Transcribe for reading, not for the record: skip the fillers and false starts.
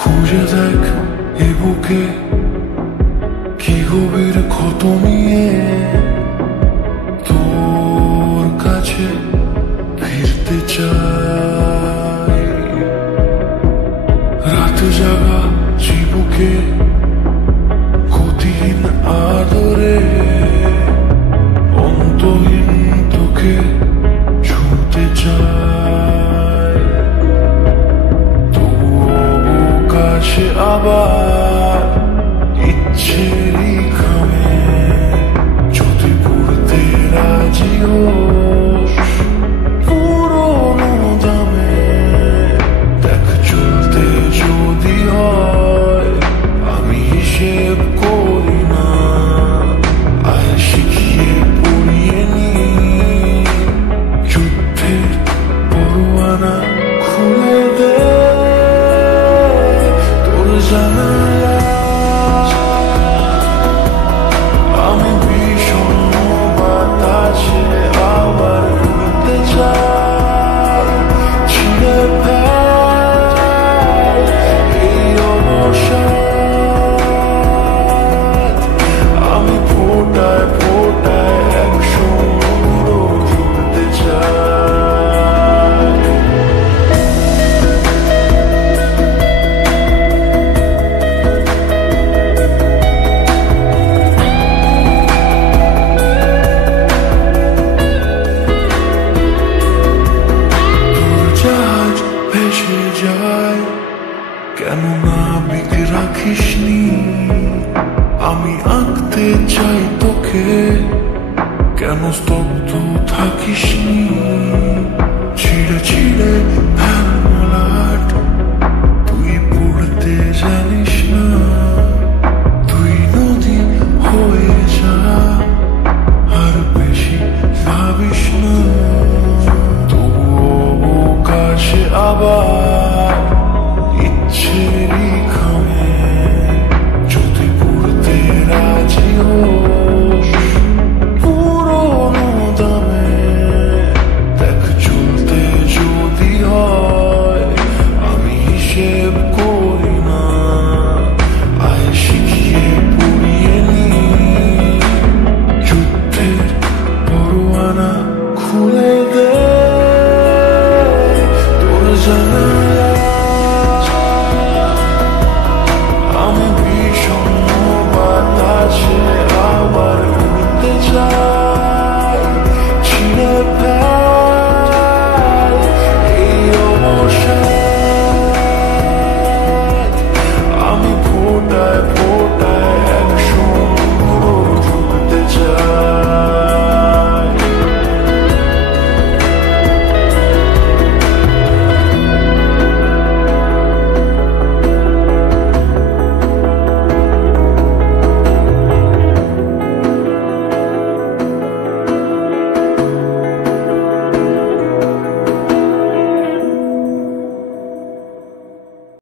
খুঁজে দেখ এ বুকে কি গভীর ক্ষত নিয়ে তোর কাছে ফিরতে চাই। রাত জাগা চিবুকে গতিহীন আদরে অন্তহীন তোকে ছুঁতে চাই। তবুও কাছে আবার ইচ্ছেরই খামে যদি পড়তে রাজি হোস পুরোনো দামে। দেখ চলতে যদি হয় আমি হিসেব করি না, আয় শিখিয়ে পড়িয়ে নি যুদ্ধের পরোয়ানা খুলে দে তোর জানালা। আমি ভীষণ বাতাসে আবার উড়তে চাই। ছিঁড়ে ফেল এই অবসাদ। আমি ফোটায় ফোটায় এক সমুদ্র জুড়তে চাই। জাহাজ ভেসে যায় কেন নাবিক রাখিসনি? আমি আঁকতে চাই তোকে কেন স্তব্ধ থাকিসনি? ছিঁড়ে ছিঁড়ে